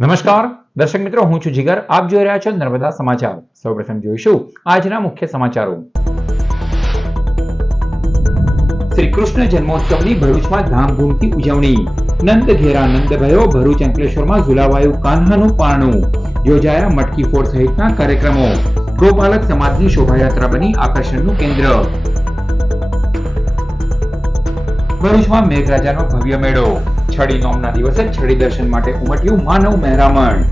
નમસ્કાર દર્શક મિત્રો, હું છું જીગર. આપ જોઈ રહ્યા છો નર્મદા સમાચાર. સૌપ્રથમ જોઈશું આજના મુખ્ય સમાચારો. શ્રી કૃષ્ણ જન્મોત્સવની ભરૂચમાં ધામધૂમથી ઉજવણી. નંદ ઘેરા નંદ ભયો. ભરૂચ અંકલેશ્વરમાં ઝુલાવાયું કાન્હાનું પારણું. યોજાયા મટકી ફોડ સહિતના કાર્યક્રમો. ગોપાલક સમાજની શોભાયાત્રા બની આકર્ષણનું કેન્દ્ર. ભરૂચમાં મેઘરાજાનો ભવ્ય મેળો. છડી નોમના દિવસે છડી દર્શન માટે ઉમટ્યું માનવ મહેરામણ.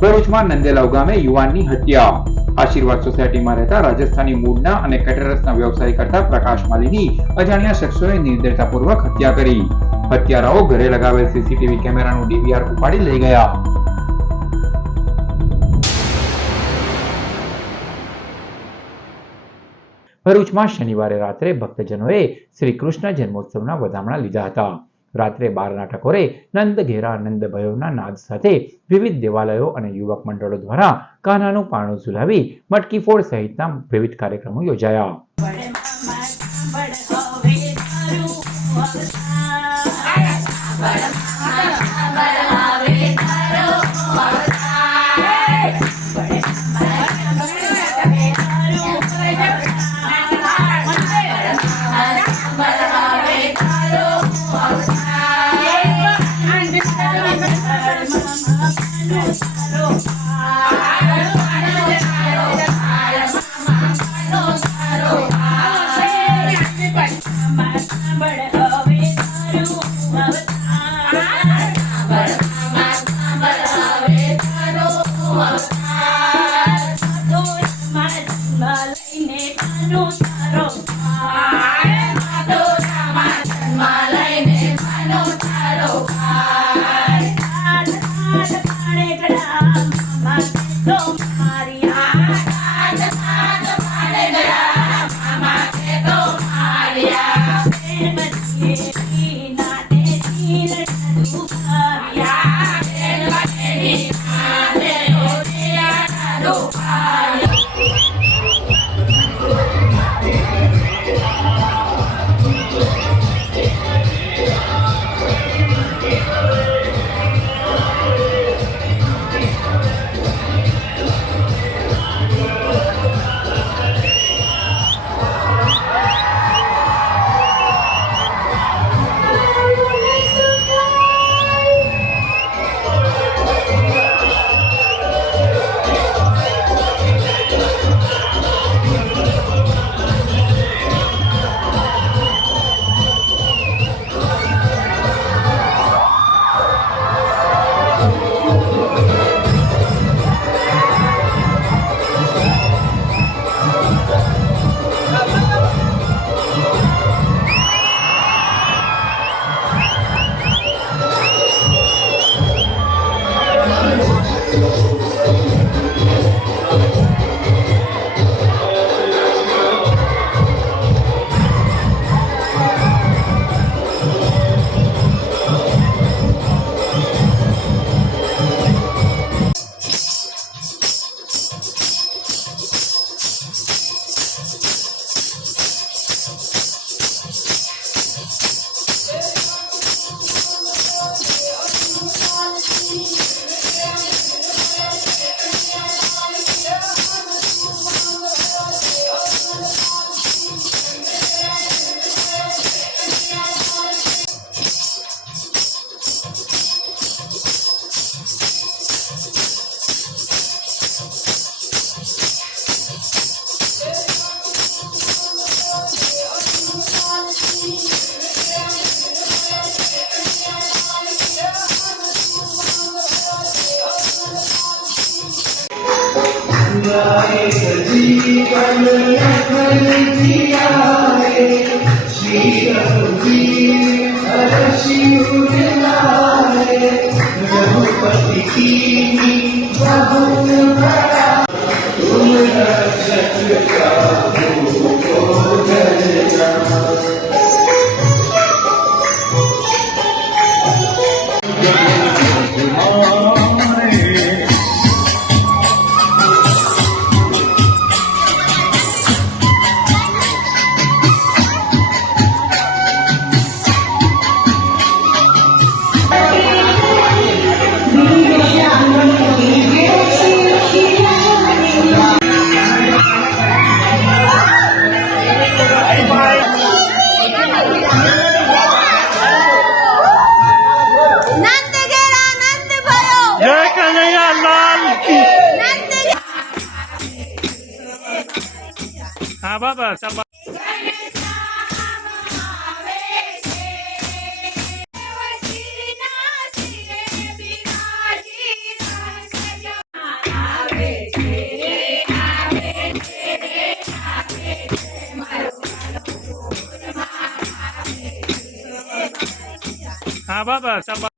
ભરૂચમાં નંદેલાવ ગામે યુવાનની હત્યા. આશીર્વાદ સોસાયટીમાં રહેતા રાજસ્થાની મૂળના અને કેટરર્સના વ્યવસાય કરતા પ્રકાશ માલીની અજાણ્યા શખ્સોએ નિર્દયતાપૂર્વક હત્યા કરી. હત્યારાઓ ઘરે લગાવેલ સીસીટીવી કેમેરાનું ડીવીઆર ઉપાડી લઈ ગયા. ભરૂચમાં શનિવારે રાત્રે ભક્તજનોએ શ્રી કૃષ્ણ જન્મોત્સવના વધામણા લીધા હતા. રાત્રે 12 ટકોરે નંદ ઘેરા નંદ ભયોના નાદ સાથે વિવિધ દેવાલયો અને યુવક મંડળો દ્વારા કાન્હાનું પારણું ઝુલાવી મટકી ફોડ સહિતના વિવિધ કાર્યક્રમો યોજાયા. નંદ ઘેરા નંદ ભયો જય કનૈયા લાલ કી નંદ હા બાબા સભા હા બાબા સભા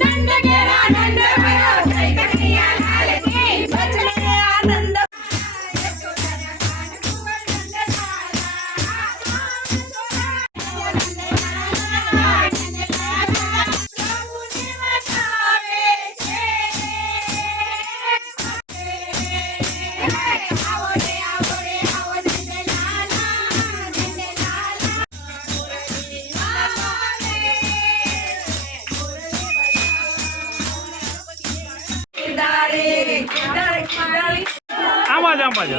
નંદ ઘેરા નંદ ભયો જય કનૈયા લાલ કી બચલે આનંદ આમાં જ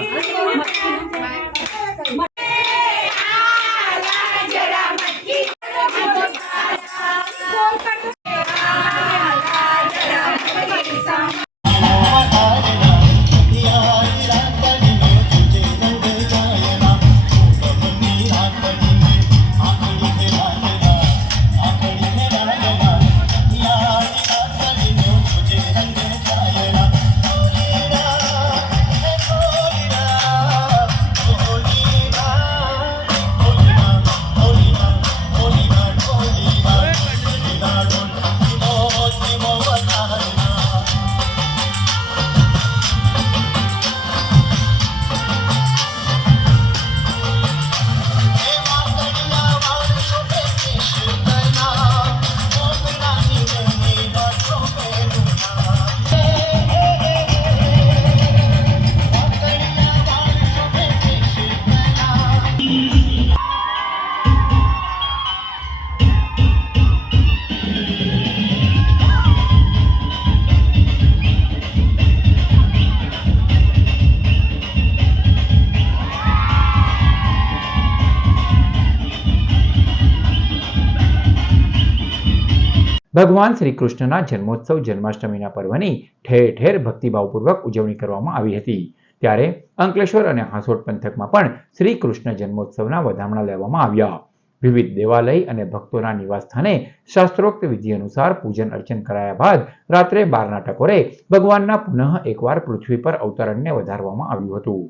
ભગવાન શ્રી કૃષ્ણના જન્મોત્સવ જન્માષ્ટમીના પર્વની ઠેર ઠેર ભક્તિભાવપૂર્વક ઉજવણી કરવામાં આવી હતી. ત્યારે અંકલેશ્વર અને હાંસોટ પંથકમાં પણ શ્રી કૃષ્ણ જન્મોત્સવના વધામણા લેવામાં આવ્યા. વિવિધ દેવાલય અને ભક્તોના નિવાસસ્થાને શાસ્ત્રોક્ત વિધિ અનુસાર પૂજન અર્ચન કરાયા બાદ રાત્રે 12ના ટકોરે ભગવાનના પુનઃ એકવાર પૃથ્વી પર અવતરણને વધારવામાં આવ્યું હતું.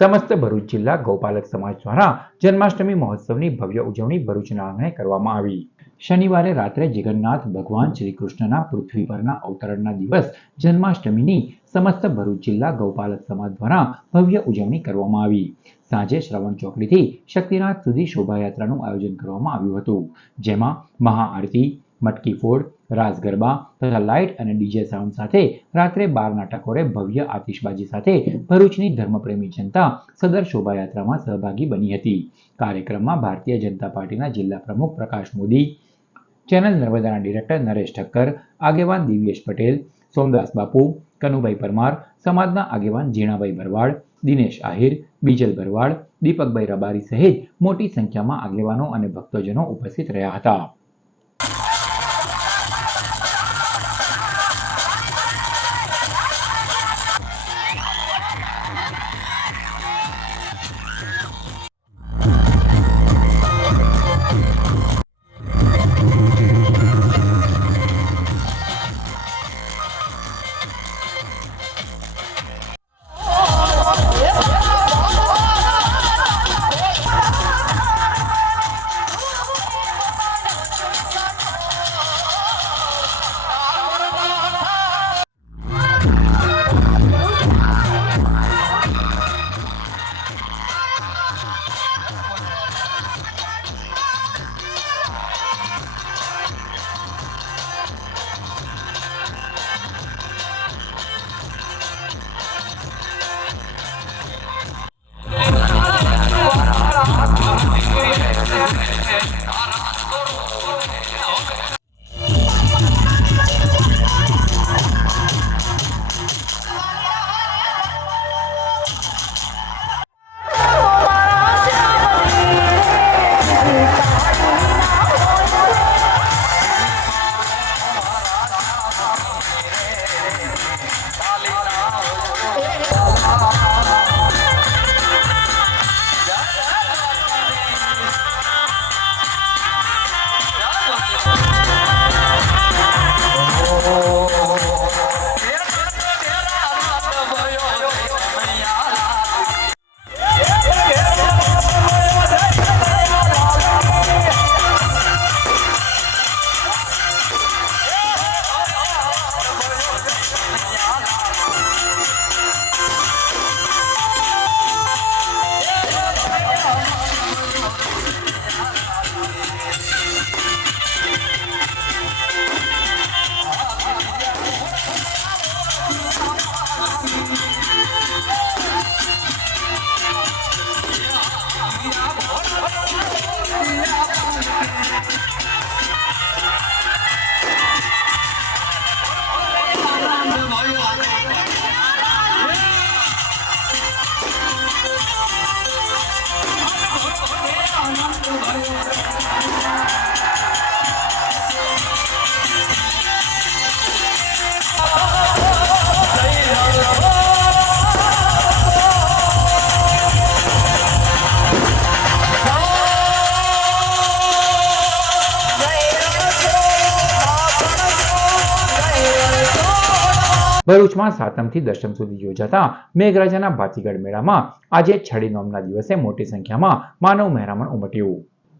સમસ્ત ભરૂચ જિલ્લા ગૌપાલક સમાજ દ્વારા જન્માષ્ટમી મહોત્સવની ભવ્ય ઉજવણી ભરૂચના આંગણે કરવામાં આવી. શનિવારે રાત્રે જગન્નાથ ભગવાન શ્રી કૃષ્ણના પૃથ્વી પરના અવતરણના દિવસ જન્માષ્ટમીની સમસ્ત ભરૂચ જિલ્લા ગૌપાલક સમાજ દ્વારા ભવ્ય ઉજવણી કરવામાં આવી. સાંજે શ્રવણ ચોકડીથી શક્તિનાથ સુધી શોભાયાત્રાનું આયોજન કરવામાં આવ્યું હતું, જેમાં મહાઆરતી, મટકી ફોડ, રાસ ગરબા તથા લાઇટ અને ડીજે સાઉન્ડ સાથે રાત્રે 12 ટકોરે ભવ્ય આતિશબાજી સાથે ભરૂચની ધર્મપ્રેમી જનતા સદર શોભાયાત્રામાં સહભાગી બની હતી. કાર્યક્રમમાં ભારતીય જનતા પાર્ટીના જિલ્લા પ્રમુખ પ્રકાશ મોદી, ચેનલ નર્મદાના ડિરેક્ટર નરેશ ઠક્કર, આગેવાન દિવ્યેશ પટેલ, સોમદાસ બાપુ, કનુભાઈ પરમાર, સમાજના આગેવાન ઝીણાભાઈ ભરવાડ, દિનેશ આહિર, બીજલ ભરવાડ, દીપકભાઈ રબારી સહિત મોટી સંખ્યામાં આગેવાનો અને ભક્તજનો ઉપસ્થિત રહ્યા હતા. ભરૂચમાં સાતમથી દશમ સુધી યોજાતા મેઘરાજાના ભાતીગઢ મેળામાં આજે છડી નોમના દિવસે મોટી સંખ્યામાં માનવ મહેરામણ ઉમટ્યું.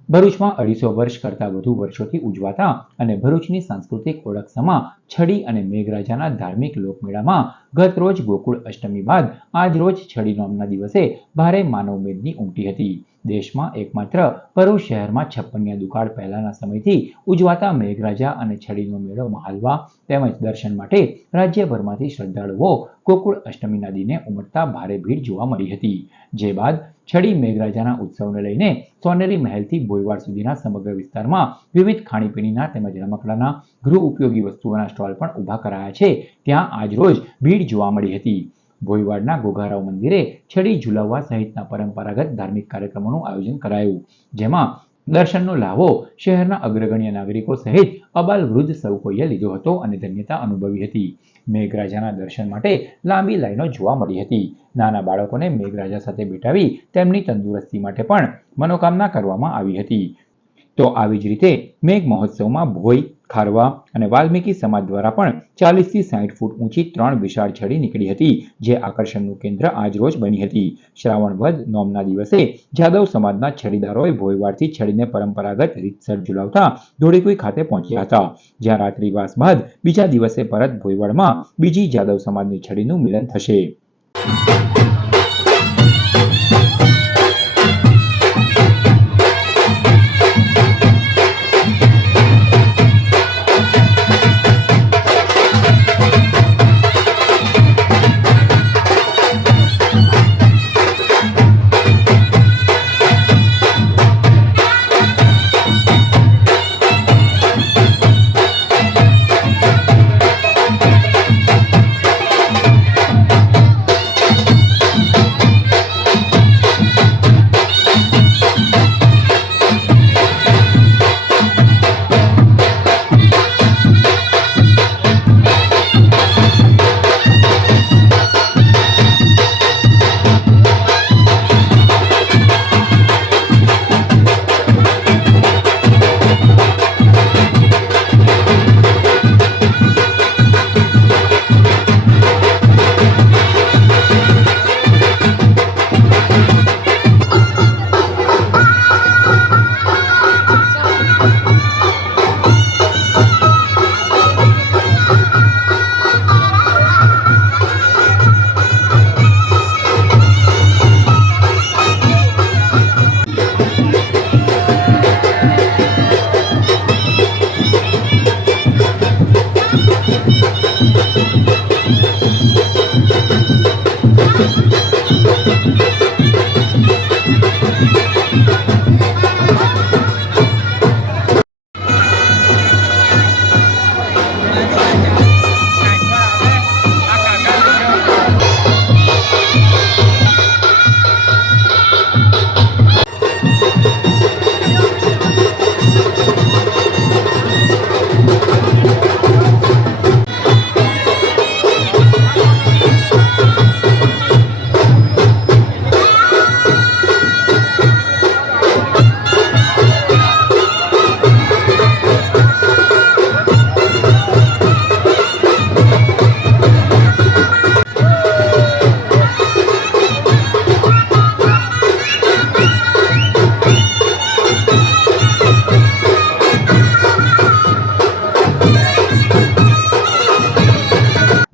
ભરૂચમાં 250 વર્ષ કરતાં વધુ વર્ષોથી ઉજવાતા અને ભરૂચની સાંસ્કૃતિક ઓળખ સમા છડી અને મેઘરાજાના ધાર્મિક લોકમેળામાં ગત રોજ ગોકુળ અષ્ટમી બાદ આજ રોજ છડી નોમના દિવસે ભારે માનવ મેદની ઉમટી હતી. દેશમાં એકમાત્ર ભરૂચ શહેરમાં 56 દુકાળ પહેલાના સમયથી ઉજવાતા મેઘરાજા અને છડીનો મેળો મહાલવા તેમજ દર્શન માટે રાજ્યભરમાંથી શ્રદ્ધાળુઓ ગોકુળ અષ્ટમીના દિને ઉમટતા ભારે ભીડ જોવા મળી હતી. જે બાદ છડી મેઘરાજાના ઉત્સવને લઈને સોનેરી મહેલથી ભોયવાડ સુધીના સમગ્ર વિસ્તારમાં વિવિધ ખાણીપીણીના તેમજ રમકડાના ગૃહ ઉપયોગી વસ્તુઓના સ્ટોલ પણ ઊભા કરાયા છે. ત્યાં આજરોજ ભીડ જોવા મળી હતી. ભોયવાડના ઘોઘારાવ મંદિરે છડી ઝુલાવવા સહિતના પરંપરાગત ધાર્મિક કાર્યક્રમોનું આયોજન કરાયું, જેમાં દર્શનનો લાવો શહેરના અગ્રગણ્ય નાગરિકો સહિત અબાલ વૃદ્ધ સૌ કોઈએ લીધો હતો અને ધન્યતા અનુભવી હતી. મેઘરાજાના દર્શન માટે લાંબી લાઈનો જોવા મળી હતી. નાના બાળકોને મેઘરાજા સાથે બેઠાવી તેમની તંદુરસ્તી માટે પણ મનોકામના કરવામાં આવી હતી. તો આવી જ રીતે મેઘ મહોત્સવમાં ભોય, ખારવા અને વાલ્મીકી સમાજ દ્વારા પણ 40 થી 60 ફૂટ ઊંચી 3 વિશાળ છડી નીકળી હતી, જે આકર્ષણનું કેન્દ્ર આજ રોજ બની હતી. શ્રાવણ વદ નોમના દિવસે જાદવ સમાજના છડીદારોએ ભોયવાડથી છડીને પરંપરાગત રીતસર ઝુલાવતા ધોળીકુઈ ખાતે પહોંચ્યા હતા, જ્યાં રાત્રિવાસ બાદ બીજા દિવસે પરત ભોયવાડમાં બીજી જાદવ સમાજની છડીનું મિલન થશે.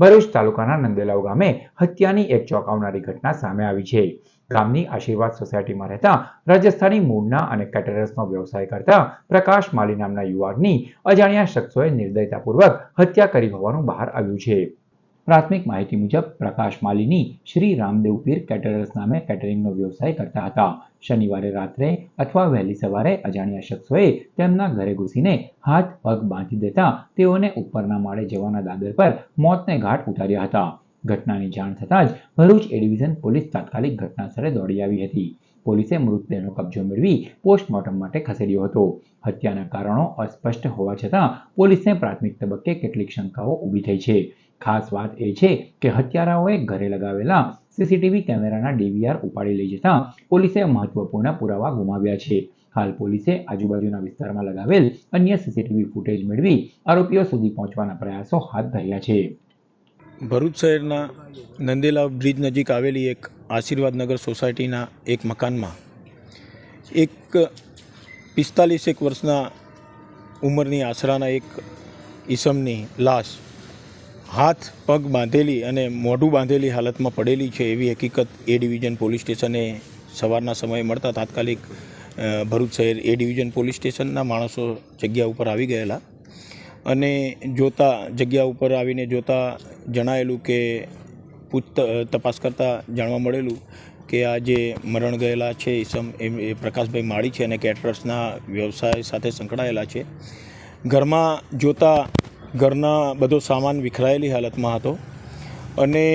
ભરૂચ તાલુકાના નંદેલાવ ગામે હત્યાની એક ચોંકાવનારી ઘટના સામે આવી છે. ગામની આશીર્વાદ સોસાયટીમાં રહેતા રાજસ્થાની મૂળના અને કેટરર્સનો વ્યવસાય કરતા પ્રકાશ માલી નામના યુવાનની અજાણ્યા શખ્સોએ નિર્દયતાપૂર્વક હત્યા કરી હોવાનું બહાર આવ્યું છે. પ્રાથમિક માહિતી મુજબ પ્રકાશ માલીની શ્રી રામદેવ પીર કેટરર્સ નામે કેટરિંગનો વ્યવસાય કરતા હતા. શનિવારે રાત્રે અથવા વહેલી સવારે અજાણ્યા શખ્સોએ તેમના ઘરે ઘૂસીને હાથ પગ બાંધી દેતા તેઓને ઉપરના માળે જવાના દાદર પર મોતને ઘાટ ઉતાર્યા હતા. ઘટનાની જાણ થતાં જ ભરૂચ એ ડિવિઝન પોલીસ તાત્કાલિક ઘટનાસ્થળે દોડી આવી હતી. પોલીસે મૃતદેહનો કબજો મેળવી પોસ્ટમોર્ટમ માટે ખસેડ્યો હતો. હત્યાના કારણો અસ્પષ્ટ હોવા છતાં પોલીસને પ્રાથમિક તબક્કે કેટલીક શંકાઓ ઊભી થઈ છે. ખાસ વાત એ છે કે હત્યારાઓએ ઘરે લગાવેલા સીસીટીવી કેમેરાના ડીવીઆર ઉપાડી લઈ જતા પોલીસે મહત્વપૂર્ણ પુરાવા ગુમાવ્યા છે. હાલ પોલીસે આજુબાજુના વિસ્તારમાં લગાવેલ અન્ય સીસીટીવી ફૂટેજ મેળવી આરોપીઓ સુધી પહોંચવાના પ્રયાસો હાથ ધર્યા છે. ભરૂચ શહેરના નંદેલા બ્રિજ નજીક આવેલી એક આશીર્વાદનગર સોસાયટીના એક મકાનમાં એક 45 વર્ષના ઉંમરની આશરાના એક ઈસમની લાશ હાથ પગ બાંધેલી અને મોઢું બાંધેલી હાલતમાં પડેલી છે એવી હકીકત એ ડિવિઝન પોલીસ સ્ટેશને સવારના સમયે મળતા તાત્કાલિક ભરૂચ શહેર એ ડિવિઝન પોલીસ સ્ટેશનના માણસો જગ્યા ઉપર આવી ગયેલા અને જગ્યા ઉપર આવીને જોતા જણાયેલું કે તપાસ કરતાં જાણવા મળેલું કે આ જે મરણ ગયેલા છે ઈસમ એ પ્રકાશભાઈ માળી છે અને કેટરર્સના વ્યવસાય સાથે સંકળાયેલા છે. ઘરમાં જોતા ઘરના બધો સામાન વિખરાયેલી હાલતમાં હતો અને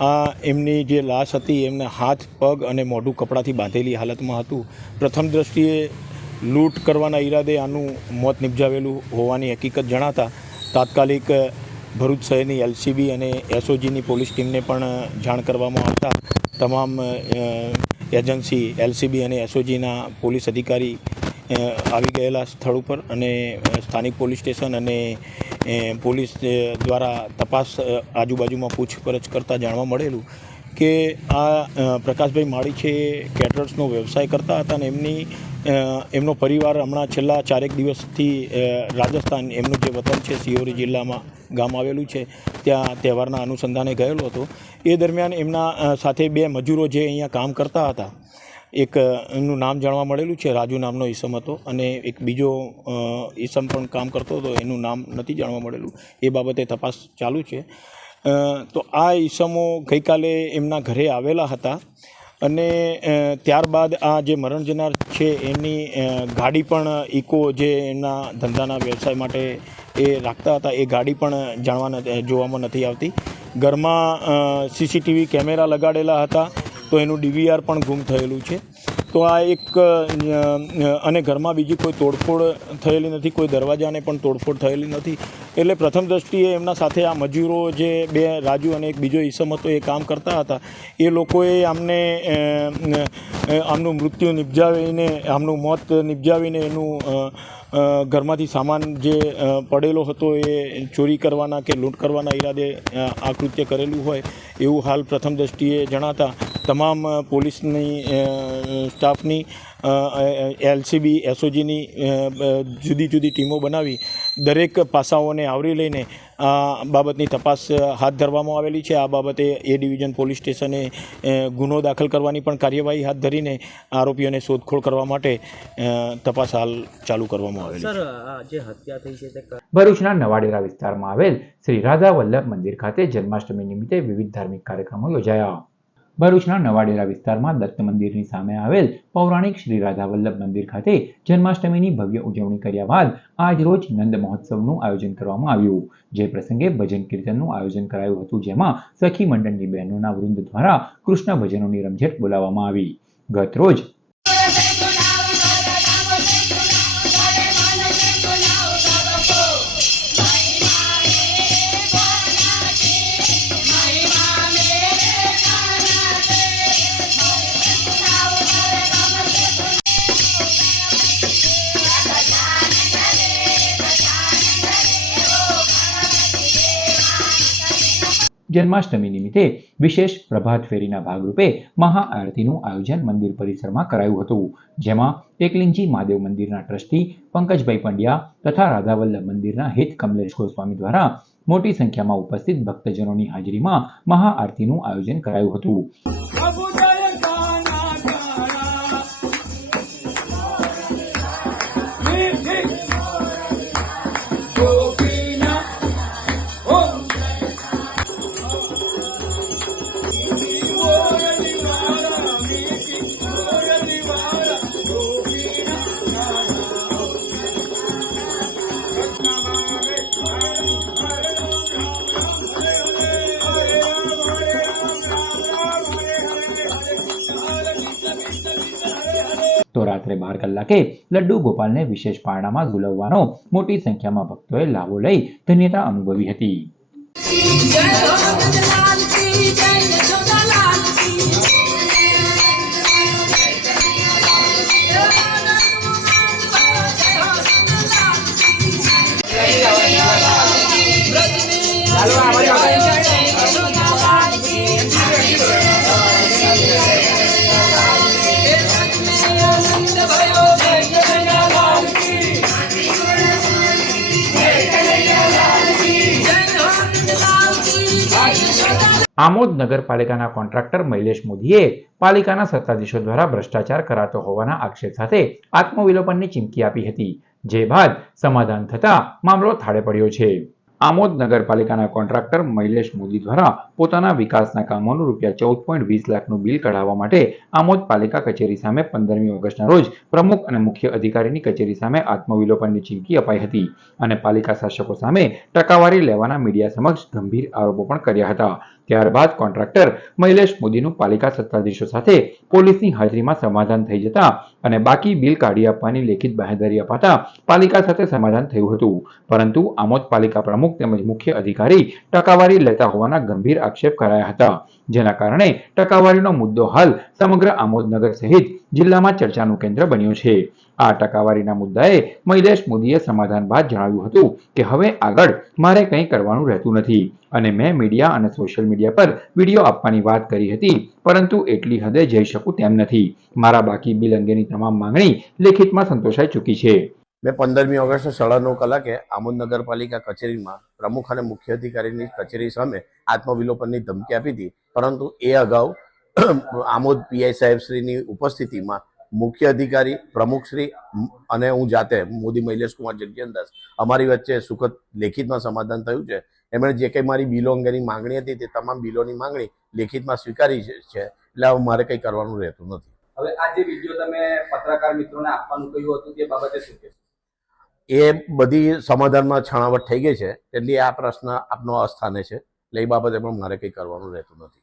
આ એમની જે લાશ હતી એમને હાથ પગ અને મોઢું કપડાથી બાંધેલી હાલતમાં હતું. પ્રથમ દૃષ્ટિએ લૂંટ કરવાના ઈરાદે આનું મોત નિપજાવેલું હોવાની હકીકત જણાતા તાત્કાલિક ભરૂચ શહેરની એલસીબી અને એસઓજીની પોલીસ ટીમને પણ જાણ કરવામાં આવતા તમામ એજન્સી એલસીબી અને એસઓજીના પોલીસ અધિકારી આવી ગયેલા સ્થળ ઉપર અને સ્થાનિક પોલીસ સ્ટેશન અને પોલીસ દ્વારા તપાસ આજુબાજુમાં પૂછપરછ કરતાં જાણવા મળેલું કે આ પ્રકાશભાઈ માળી છે કેટરર્સનો વ્યવસાય કરતા હતા અને એમનો પરિવાર હમણાં છેલ્લા 4 દિવસથી રાજસ્થાન એમનું જે વતન છે સિહોરી જિલ્લામાં ગામ આવેલું છે ત્યાં તહેવારના અનુસંધાને ગયેલો હતો. એ દરમિયાન એમના સાથે 2 મજૂરો જે અહીંયા કામ કરતા હતા એક એમનું નામ જાણવા મળેલું છે રાજુ નામનો ઈસમ હતો અને એક બીજો ઈસમ પણ કામ કરતો હતો એનું નામ નથી જાણવા મળેલું. એ બાબતે તપાસ ચાલુ છે. તો આ ઈસમો ગઈકાલે એમના ઘરે આવેલા હતા અને ત્યારબાદ આ જે મરણ જનાર છે એની ગાડી પણ ઇકો જે એમના ધંધાના વ્યવસાય માટે એ રાખતા હતા એ ગાડી પણ જોવામાં નથી આવતી. ઘરમાં સીસીટીવી કેમેરા લગાડેલા હતા તો એનું ડીવીઆર પણ ગુમ થયેલું છે. તો આ એક અને ઘરમાં બીજી કોઈ તોડફોડ થયેલી નથી, કોઈ દરવાજાને પણ તોડફોડ થયેલી નથી. એટલે પ્રથમ દ્રષ્ટિએ એમના સાથે આ મજૂરો જે 2 રાજુ અને એક બીજો ઈસમ હતો એ કામ કરતા હતા એ લોકોએ આમનું મૃત્યુ નિપજાવીને આમનું મોત નિપજાવીને એનું ઘરમાંથી સામાન જે પડેલો હતો એ ચોરી કરવાના કે લૂંટ કરવાના ઈરાદે આ કૃત્ય કરેલું હોય એવું હાલ પ્રથમ દ્રષ્ટિએ જણાતા તમામ પોલીસની સ્ટાફની એલસીબી એસઓજીની જુદી જુદી ટીમો બનાવી દરેક પાસાઓને આવરી લઈને આ બાબતની તપાસ હાથ ધરવામાં આવેલી છે. આ બાબતે એ ડિવિઝન પોલીસ સ્ટેશને ગુનો દાખલ કરવાની પણ કાર્યવાહી હાથ ધરીને આરોપીઓને શોધખોળ કરવા માટે તપાસ હાલ ચાલુ કરવામાં આવેલી છે. જે હત્યા થઈ છે તે ભરૂચના નવાડેરા વિસ્તારમાં આવેલ શ્રી રાધા વલ્લભ મંદિર ખાતે જન્માષ્ટમી નિમિત્તે વિવિધ ધાર્મિક કાર્યક્રમો યોજાયા. ભરૂચના નવાડેરા વિસ્તારમાં દત્ત મંદિરની સામે આવેલ પૌરાણિક શ્રી રાધા વલ્લભ મંદિર ખાતે જન્માષ્ટમીની ભવ્ય ઉજવણી કર્યા બાદ આજ રોજ નંદ મહોત્સવનું આયોજન કરવામાં આવ્યું. જે પ્રસંગે ભજન કીર્તનનું આયોજન કરાયું હતું, જેમાં સખી મંડળની બહેનોના વૃંદ દ્વારા કૃષ્ણ ભજનોની રમઝટ બોલાવવામાં આવી. ગત રોજ જન્માષ્ટમી નિમિત્તે વિશેષ પ્રભાત ફેરીના ભાગરૂપે મહાઆરતીનું આયોજન મંદિર પરિસરમાં કરાયું હતું, જેમાં એકલિંગજી મહાદેવ મંદિરના ટ્રસ્ટી પંકજભાઈ પંડ્યા તથા રાધાવલ્લભ મંદિરના હિત કમલેશ ગોસ્વામી દ્વારા મોટી સંખ્યામાં ઉપસ્થિત ભક્તજનોની હાજરીમાં મહાઆરતીનું આયોજન કરાયું હતું. તો રાત્રે 12 કલાકે લડ્ડુ ગોપાલને વિશેષ પારણામાં ઝૂલવવાનો મોટી સંખ્યામાં ભક્તોએ લાભો લઈ ધન્યતા અનુભવી હતી. ચાલો આમોદ નગરપાલિકાના કોન્ટ્રાક્ટર મૈલેશ મોદીએ પાલિકાના સત્તાધીશો દ્વારા ભ્રષ્ટાચાર કરાતો હોવાના આક્ષેપ સાથે આત્મવિલોપનની ચીમકી આપી હતી, જે બાદ સમાધાન થતા મામલો થાળે પડ્યો છે. આમોદ નગરપાલિકાના કોન્ટ્રાક્ટર મૈલેશ મોદી દ્વારા પોતાના વિકાસના કામોનું ₹14.20 લાખનું બિલ કઢાવવા માટે આમોદ પાલિકા કચેરી સામે 15મી ઓગસ્ટના રોજ પ્રમુખ અને મુખ્ય અધિકારીની કચેરી સામે આત્મવિલોપનની ચીમકી અપાઈ હતી અને પાલિકા શાસકો સામે ટકાવારી લેવાના મીડિયા સમક્ષ ગંભીર આરોપો પણ કર્યા હતા. ત્યારબાદ કોન્ટ્રાક્ટર મૈલેશ મોદીનું પાલિકા સત્તાધીશો સાથે પોલીસની હાજરીમાં સમાધાન થઈ જતા અને બાકી બિલ કાઢી આપવાની લેખિત બાંહેધરી અપાતા પાલિકા સાથે સમાધાન થયું હતું, પરંતુ આમોદ પાલિકા પ્રમુખ તેમજ મુખ્ય અધિકારી ટકાવારી લેતા હોવાના ગંભીર આક્ષેપ કરાયા હતા, જેના કારણે ટકાવારીનો મુદ્દો હાલ સમગ્ર આમોદ નગર સહિત જિલ્લામાં ચર્ચાનું કેન્દ્ર બન્યો છે. આ ટકાવારીના મુદ્દાએ મૈલેશ મોદીએ સમાધાન બાદ જણાવ્યું હતું કે હવે આગળ મારે કંઈ કરવાનું રહેતું નથી અને મેં મીડિયા અને સોશિયલ મીડિયા પર વિડીયો આપવાની વાત કરી હતી, પરંતુ એટલી હદે જઈ શકું તેમ નથી. મારા બાકી બિલ અંગેની તમામ માંગણી લેખિતમાં સંતોષાઈ ચૂકી છે. મેં 15મી ઓગસ્ટે 9:30 કલાકે આમોદ નગરપાલિકા કચેરીમાં પ્રમુખ અને મુખ્ય અધિકારીની કચેરી સામે આત્મવિલોપનની ધમકી આપી હતી, પરંતુ એ અગાઉ આમોદ પીઆઈ સાહેબશ્રીની ઉપસ્થિતિમાં મુખ્ય અધિકારી પ્રમુખશ્રી અને હું જાતે મોદી મૈલેશ કુમાર જગ્યનદાસ અમારી વચ્ચે સુખદ લેખિતમાં સમાધાન થયું છે. એમણે જે કંઈ મારી બિલો અંગેની માંગણી હતી તે તમામ બિલોની માંગણી લેખિતમાં સ્વીકારી છે, એટલે હવે મારે કંઈ કરવાનું રહેતું નથી. હવે આ જે વિડીયો તમે પત્રકાર મિત્રોને આપવાનું કહ્યું હતું તે બાબતે શું કહેશો? એ બધી સમાધાનમાં છણાવટ થઈ ગઈ છે, એટલે આ પ્રશ્ન આપનો અસ્થાને છે, એટલે એ બાબતે પણ મારે કંઈ કરવાનું રહેતું નથી.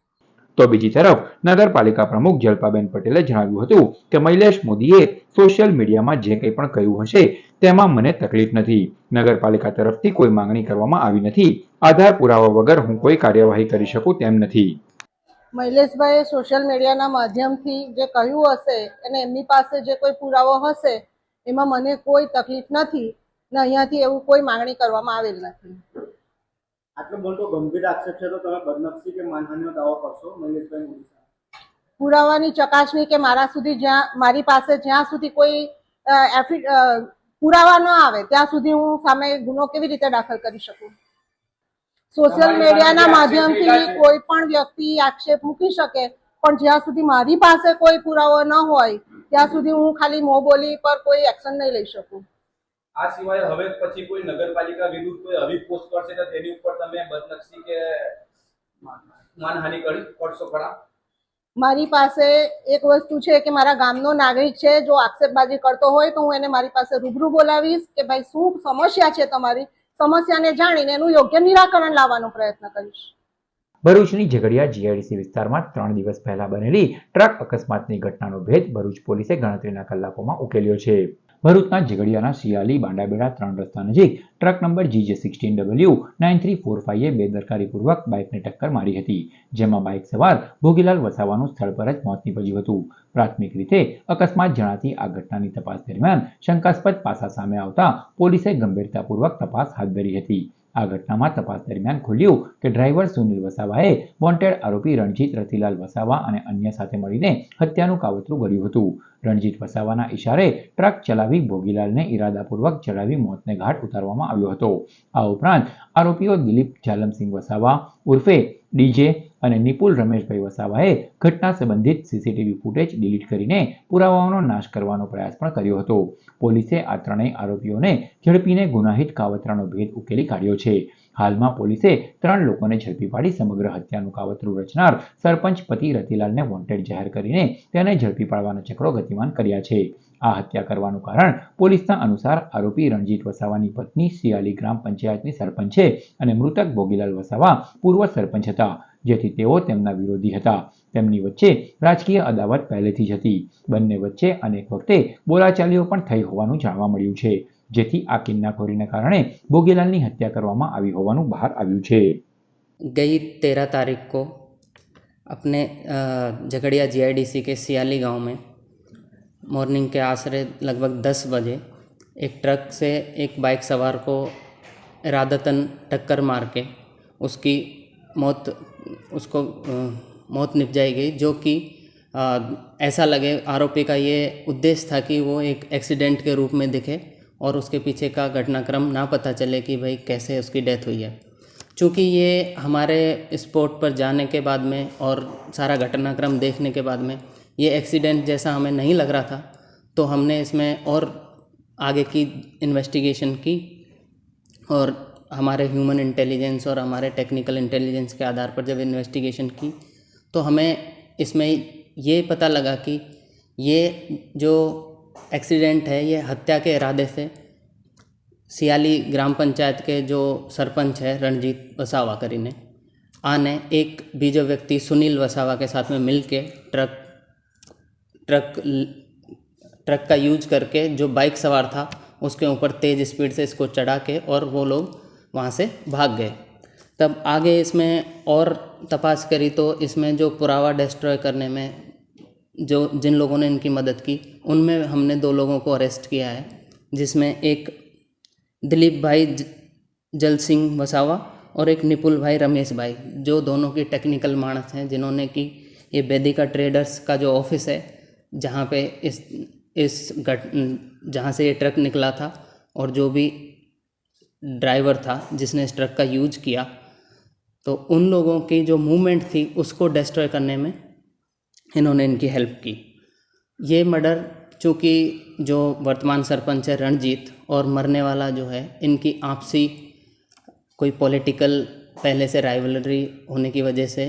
તો બીજી તરફ નગરપાલિકા પ્રમુખ જલ્પાબેન પટેલે જણાવ્યું હતું કે મૈલેશ મોદીએ સોશિયલ મીડિયામાં જે કંઈ પણ કહ્યું હશે તેમાં મને તકલીફ નથી. નગરપાલિકા તરફથી કોઈ માંગણી કરવામાં આવી નથી. આધાર પુરાવા વગર હું કોઈ કાર્યવાહી કરી શકું તેમ નથી. મૈલેશભાઈએ સોશિયલ મીડિયાના માધ્યમથી જે કહ્યું હશે અને એમની પાસે જે કોઈ પુરાવો હશે એમાં મને કોઈ તકલીફ નથી ને અહીંયાથી એવું કોઈ માંગણી કરવામાં આવેલ નથી. આટલો મોટો ગંભીર આક્ષેપ છે તો તમે બદનક્ષી કે માનહાનિનો દાવો કરશો મૈલેશભાઈ મોદી સાહેબ? પુરાવાની ચકાસણી કે મારી પાસે જ્યાં સુધી કોઈ પુરાવા ન આવે ત્યાં સુધી હું સામે ગુનો કેવી રીતે દાખલ કરી શકું? સોશિયલ મીડિયાના માધ્યમથી કોઈ પણ વ્યક્તિ આક્ષેપ મૂકી શકે, પણ જ્યાં સુધી મારી પાસે કોઈ પુરાવો ન હોય ત્યાં સુધી હું ખાલી મોં બોલી પર કોઈ એક્શન નહીં લઈ શકું. આ સિવાય હવે પછી કોઈ નગરપાલિકા વિરુદ્ધ કોઈ આવી પોસ્ટ કરશે તો તેની ઉપર તમે બદનક્ષી કે માનહાનિ કરશો ખરા? મારી પાસે એક વસ્તુ છે કે મારા ગામનો નાગરિક છે, જો આક્ષેપબાજી કરતો હોય તો હું એને મારી પાસે રૂબરૂ બોલાવીશ કે ભાઈ શું સમસ્યા છે, તમારી સમસ્યાને જાણીને એનું યોગ્ય નિરાકરણ લાવવાનો પ્રયત્ન કરીશ. ભરૂચની ઝઘડિયા જીઆઈડીસી વિસ્તારમાં 3 દિવસ પહેલા બનેલી ટ્રક અકસ્માતની ઘટનાનો ભેદ ભરૂચ પોલીસે ગણતરીના કલાકોમાં ઉકેલ્યો છે. ભરૂચના ઝઘડિયાના શિયાલી બાંડાબેડા 3 રસ્તા નજીક ટ્રક નંબર GJ16W9345 બેદરકારીપૂર્વક બાઇકને ટક્કર મારી હતી, જેમાં બાઇક સવાર ભોગીલાલ વસાવાનું સ્થળ પર જ મોત નીપજ્યું હતું. પ્રાથમિક રીતે અકસ્માત જણાતી આ ઘટનાની તપાસ દરમિયાન શંકાસ્પદ પાસા સામે આવતા પોલીસે ગંભીરતાપૂર્વક તપાસ હાથ ધરી હતી. આ ઘટનામાં તપાસ દરમિયાન ખુલ્યું કે ડ્રાઈવર સુનિલ વસાવાએ વોન્ટેડ આરોપી રણજીત રતિલાલ વસાવા અને અન્ય સાથે મળીને હત્યાનું કાવતરું ઘડ્યું હતું. રણજીત વસાવાના ઇશારે ટ્રક ચલાવી ભોગીલાલને ઇરાદાપૂર્વક ચડાવી મોતને ઘાટ ઉતારવામાં આવ્યો હતો. આ ઉપરાંત આરોપીઓ દિલીપ જાલમસિંહ વસાવા ઉર્ફે ડીજે અને નિપુલ રમેશભાઈ વસાવાએ ઘટના સંબંધિત સીસીટીવી ફૂટેજ ડિલીટ કરીને પુરાવાઓનો નાશ કરવાનો પ્રયાસ પણ કર્યો હતો. પોલીસે આ ત્રણેય આરોપીઓને ઝડપીને ગુનાહિત કાવતરાનો ભેદ ઉકેલી કાઢ્યો છે. હાલમાં પોલીસે 3 લોકોને ઝડપી પાડી સમગ્ર હત્યાનું કાવતરું રચનાર સરપંચ પતિ રતિલાલને વોન્ટેડ જાહેર કરીને તેને ઝડપી પાડવાના ચક્રો ગતિમાન કર્યા છે. આ હત્યા કરવાનું કારણ પોલીસના અનુસાર આરોપી રણજીત વસાવાની પત્ની શિયાલી ગ્રામ પંચાયતની સરપંચ છે અને મૃતક ભોગીલાલ વસાવા પૂર્વ સરપંચ હતા, જેથી તેઓ તેમના વિરોધી હતા. તેમની વચ્ચે રાજકીય અદાવત પહેલેથી જ હતી. બંને વચ્ચે અનેક વખતે બોલાચાલીઓ પણ થઈ હોવાનું જાણવા મળ્યું છે, જેથી આ કિન્નાખોરીને કારણે ભોગીલાલની હત્યા કરવામાં આવી હોવાનું બહાર આવ્યું છે. गई 13 तारीख को अपने झगड़िया जीआईडीसी के सियाली गांव में मॉर्निंग के आसरे लगभग 10 बजे एक ट्रक से एक बाइक सवार को इरादतन टक्कर मार के मौत निपजाई गई, जो कि ऐसा लगे आरोपी का ये उद्देश्य था कि वो एक एक्सीडेंट के रूप में दिखे और उसके पीछे का घटनाक्रम ना पता चले कि भाई कैसे उसकी डेथ हुई है. चूँकि ये हमारे स्पॉट पर जाने के बाद में और सारा घटनाक्रम देखने के बाद में ये एक्सीडेंट जैसा हमें नहीं लग रहा था, तो हमने इसमें और आगे की इन्वेस्टिगेशन की और हमारे ह्यूमन इंटेलिजेंस और हमारे टेक्निकल इंटेलिजेंस के आधार पर जब इन्वेस्टिगेशन की तो हमें इसमें ये पता लगा कि ये जो एक्सीडेंट है ये हत्या के इरादे से सियाली ग्राम पंचायत के जो सरपंच है रणजीत वसावा करीने आने एक बीजो व्यक्ति सुनील वसावा के साथ में मिल के ट्रक का यूज करके जो बाइक सवार था उसके ऊपर तेज़ स्पीड से इसको चढ़ा के और वो लोग वहाँ से भाग गए। तब आगे इसमें और तपास करी तो इसमें जो पुरावा डिस्ट्रॉय करने में जो जिन लोगों ने इनकी मदद की उनमें हमने 2 लोगों को अरेस्ट किया है, जिसमें एक दिलीप भाई जल सिंह वसावा और एक निपुल भाई रमेश भाई, जो दोनों की टेक्निकल मानस हैं, जिन्होंने कि ये बेदिका ट्रेडर्स का जो ऑफिस है जहाँ पे जहाँ से ये ट्रक निकला था और जो भी ड्राइवर था जिसने इस ट्रक का यूज किया, तो उन लोगों की जो मूवमेंट थी उसको डिस्ट्रॉय करने में इन्होंने इनकी हेल्प की। ये मर्डर चूँकि जो वर्तमान सरपंच है रणजीत और मरने वाला जो है इनकी आपसी कोई पॉलिटिकल पहले से राइवलरी होने की वजह से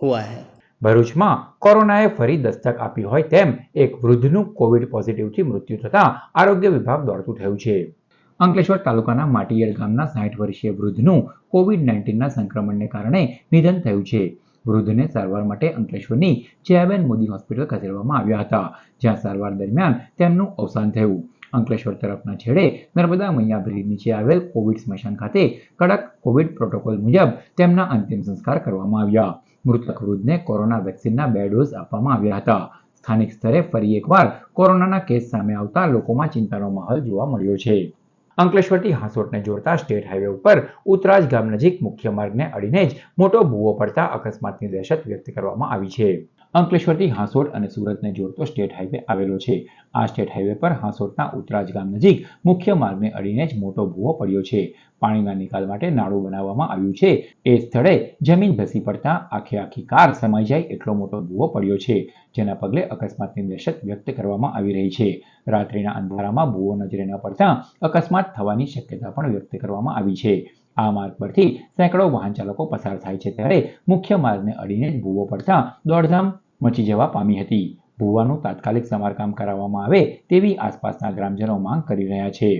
हुआ है। ભરૂચમાં કોરોનાએ ફરી દસ્તક આપી હોય તેમ એક વૃદ્ધનું કોવિડ પોઝિટિવથી મૃત્યુ થતા આરોગ્ય વિભાગ દોડતું થયું છે। અંકલેશ્વર તાલુકાના માટીયર ગામના 60 વર્ષીય વૃદ્ધનું કોવિડ-19ના સંક્રમણને કારણે નિધન થયું છે। વૃદ્ધને સારવાર માટે અંકલેશ્વરની જયાબેન મોદી હોસ્પિટલ ખસેડવામાં આવ્યા હતા, જ્યાં સારવાર દરમિયાન તેમનું અવસાન થયું। અંકલેશ્વર તરફના છેડે નર્મદા મૈયા બ્રિજ નીચે આવેલ કોવિડ સ્મશાન ખાતે કડક કોવિડ પ્રોટોકોલ મુજબ તેમના અંતિમ સંસ્કાર કરવામાં આવ્યા। મૃતક વૃદ્ધને કોરોના વેક્સિનના 2 ડોઝ આપવામાં આવ્યા હતા। સ્થાનિક સ્તરે ફરી એકવાર કોરોનાના કેસ સામે આવતા લોકોમાં ચિંતાનો માહોલ જોવા મળ્યો છે। અંકલેશ્વરથી હાંસોટને જોડતા સ્ટેટ હાઈવે ઉપર ઉતરાજ ગામ નજીક મુખ્ય માર્ગને અડીને જ મોટો ભૂવો પડતા અકસ્માતની દહેશત વ્યક્ત કરવામાં આવી છે। અંકલેશ્વરથી હાંસોટ અને સુરતને જોડતો સ્ટેટ હાઈવે આવેલો છે। આ સ્ટેટ હાઈવે પર હાંસોટના ઉતરાજ ગામ નજીક મુખ્ય માર્ગને અડીને જ મોટો ભૂવો પડ્યો છે। પાણીના નિકાલ માટે નાળું બનાવવામાં આવ્યું છે। એ સ્થળે જમીન ધસી પડતા આખી કાર સમાઈ જાય એટલો મોટો ભૂવો પડ્યો છે, જેના પગલે અકસ્માતની દહેશત વ્યક્ત કરવામાં આવી રહી છે। રાત્રિના અંધારામાં ભૂવો નજરે ન પડતા અકસ્માત થવાની શક્યતા પણ વ્યક્ત કરવામાં આવી છે। આ માર્ગ પરથી સેંકડો વાહન ચાલકો પસાર થાય છે, ત્યારે મુખ્ય માર્ગને અડીને જ ભૂવો પડતા દોડધામ મચી જવા પામી હતી। ભૂવાનું તાત્કાલિક સમારકામ કરાવવામાં આવે તેવી આસપાસના ગ્રામજનો માંગ કરી રહ્યા છે।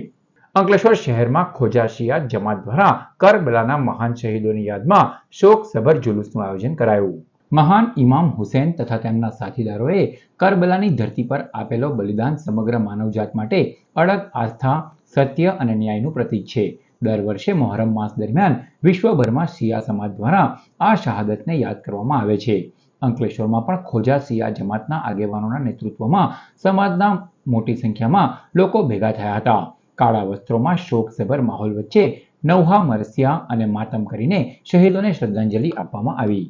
અંકલેશ્વર શહેરમાં ખોજા શિયા જમાત દ્વારા કરબલાના મહાન શહીદોની યાદમાં શોકસભર જુલુસનું આયોજન કરાયું। મહાન ઇમામ હુસૈન તથા તેમના સાથીદારોએ કરબલાની ધરતી પર આપેલો બલિદાન સમગ્ર માનવજાત માટે અડગ આસ્થા, સત્ય અને ન્યાયનું પ્રતીક છે। દર વર્ષે મોહરમ માસ દરમિયાન વિશ્વભરમાં શિયા સમાજ દ્વારા આ શહાદતને યાદ કરવામાં આવે છે। અંકલેશ્વરમાં પણ ખોજા શિયા જમાતના આગેવાનોના નેતૃત્વમાં સમાજના મોટી સંખ્યામાં લોકો ભેગા થયા હતા। કાળા વસ્ત્રોમાં શોકસભર માહોલ વચ્ચે નવહા મરસિયા અને માતમ કરીને શહીદોને શ્રદ્ધાંજલિ આપવામાં આવી।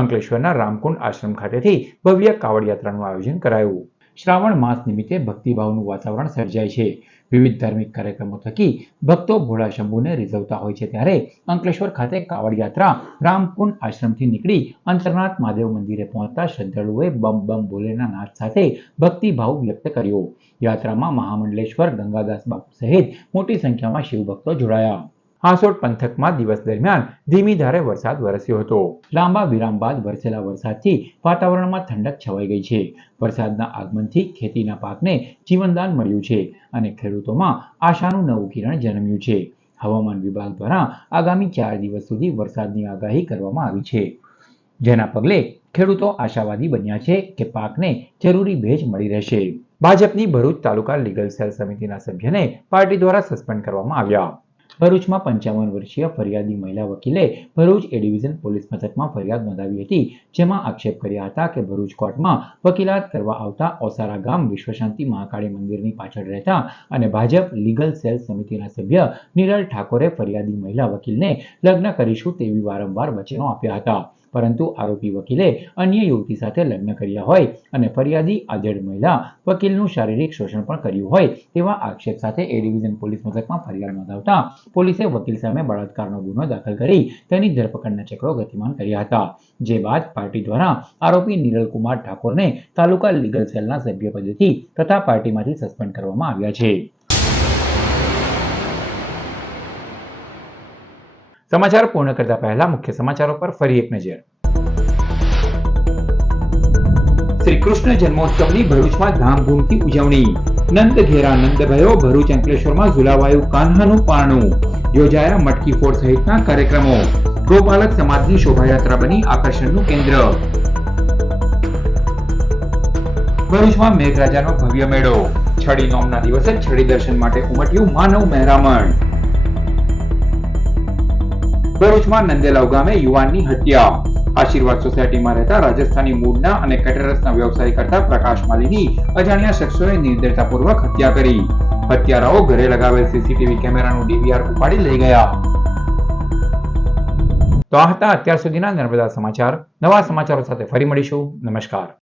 અંકલેશ્વરના રામકુંડ આશ્રમ ખાતેથી ભવ્ય કાવડ યાત્રાનું આયોજન કરાયું। શ્રાવણ માસ નિમિત્તે ભક્તિભાવનું વાતાવરણ સર્જાય છે। વિવિધ ધાર્મિક કાર્યક્રમો થકી ભક્તો ભોળા શંભુને રીઝવતા હોય છે, ત્યારે અંકલેશ્વર ખાતે કાવડ યાત્રા રામકુંડ આશ્રમથી નીકળી અંતરનાથ મહાદેવ મંદિરે પહોંચતા શ્રદ્ધાળુઓએ બમ બમ ભોલેના નાદ સાથે ભક્તિભાવ વ્યક્ત કર્યો। યાત્રામાં મહામંડલેશ્વર ગંગાદાસ બાપુ સહિત મોટી સંખ્યામાં શિવભક્તો જોડાયા। હાંસોટ પંથકમાં દિવસ દરમિયાન ધીમી ધારે વરસાદ વરસ્યો હતો। લાંબા વિરામ બાદ વરસેલા વરસાદથી વાતાવરણમાં ઠંડક છવાઈ ગઈ છે। વરસાદના આગમનથી ખેતીના પાકને જીવનદાન મળ્યું છે અને ખેડૂતોમાં આશાનું નવું કિરણ જન્મ્યું છે। હવામાન વિભાગ દ્વારા આગામી 4 દિવસ સુધી વરસાદની આગાહી કરવામાં આવી છે, જેના પગલે ખેડૂતો આશાવાદી બન્યા છે કે પાકને જરૂરી ભેજ મળી રહેશે। ભાજપની ભરૂચ તાલુકા લીગલ સેલ સમિતિના સભ્યને પાર્ટી દ્વારા સસ્પેન્ડ કરવામાં આવ્યા। ભરૂચમાં 55 વર્ષીય ફરિયાદી મહિલા વકીલે ભરૂચ એ ડિવિઝન પોલીસ મથકમાં ફરિયાદ નોંધાવી હતી, જેમાં આક્ષેપ કર્યા હતા કે ભરૂચ કોર્ટમાં વકીલાત કરવા આવતા ઓસારા ગામ વિશ્વશાંતિ મહાકાળી મંદિરની પાછળ રહેતા અને ભાજપ લીગલ સેલ સમિતિના સભ્ય નિરલ ઠાકોરે ફરિયાદી મહિલા વકીલને લગ્ન કરીશું તેવી વારંવાર વચનો આપ્યા હતા। પરંતુ આરોપી વકીલે અન્ય યુવતી સાથે લગ્ન કર્યા હોય અને ફરિયાદી આધેડ મહિલા વકીલનું શારીરિક શોષણ પણ કર્યું હોય તેવા આક્ષેપ સાથે એ ડિવિઝન પોલીસ મથકમાં ફરિયાદ નોંધાવતા પોલીસે વકીલ સામે બળાત્કારનો ગુનો દાખલ કરી તેની ધરપકડના ચક્રો ગતિમાન કર્યા હતા. જે બાદ પાર્ટી દ્વારા આરોપી નિરલકુમાર ઠાકોરને તાલુકા લીગલ સેલના સભ્યપદેથી તથા પાર્ટીમાંથી સસ્પેન્ડ કરવામાં આવ્યા છે. સમાચાર પૂર્ણ કરતા પહેલા મુખ્ય સમાચારો પર ફરી એક નજર. શ્રી કૃષ્ણ જન્મોત્સવની ભરૂચમાં ધામધૂમથી ઉજવણી. નંદ ઘેરા નંદ ભયો ભરૂચ અંકલેશ્વરમાં ઝુલાવાયું કાન્હાનું પારણું. યોજાયા મટકી ફોડ સહિતના કાર્યક્રમો. ગોપાલક સમાજની શોભાયાત્રા બની આકર્ષણનું કેન્દ્ર. ભરૂચમાં મેઘરાજાનો ભવ્ય મેળો. છડી નોમના દિવસે છડી દર્શન માટે ઉમટ્યું માનવ મહેરામણ. ભરૂચમાં નંદેલાવ ગામે યુવાનની હત્યા. આશીર્વાદ સોસાયટીમાં રહેતા રાજસ્થાની મૂળના અને કેટરર્સના વ્યવસાય કરતા પ્રકાશ માલીની અજાણ્યા શખ્સોએ નિર્દયતાપૂર્વક હત્યા કરી. હત્યારાઓ ઘરે લગાવેલ સીસીટીવી કેમેરાનું ડીવીઆર ઉપાડી લઈ ગયા. તો આ હતા અત્યાર સુધીના નર્મદા સમાચાર. નવા સમાચારો સાથે ફરી મળીશું. નમસ્કાર.